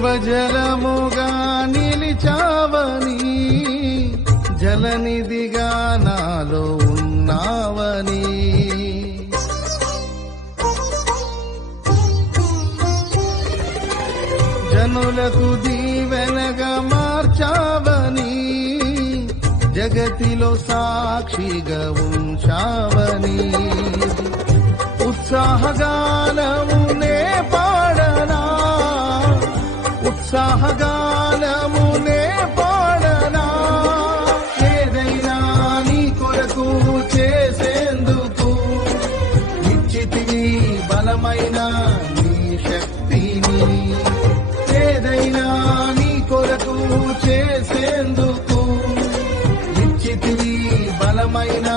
జీవజలముగా నిలిచావని, జలనిధిగా నాలో ఉన్నావని, జనులకు దీవెనగా మార్చావని, జగతిలో సాక్షిగా ఉంచావని, ఉత్సాహగానమునే పాడనా, ఉత్సాహగానమునే పాడనా, ఏదైనా నీ కొరకు చేసేందుకు ఇచ్చితివి బలమైన నీ శక్తిని, ఏదైనా నీ కొరకు చేసేందుకు ఇచ్చితివి బలమైన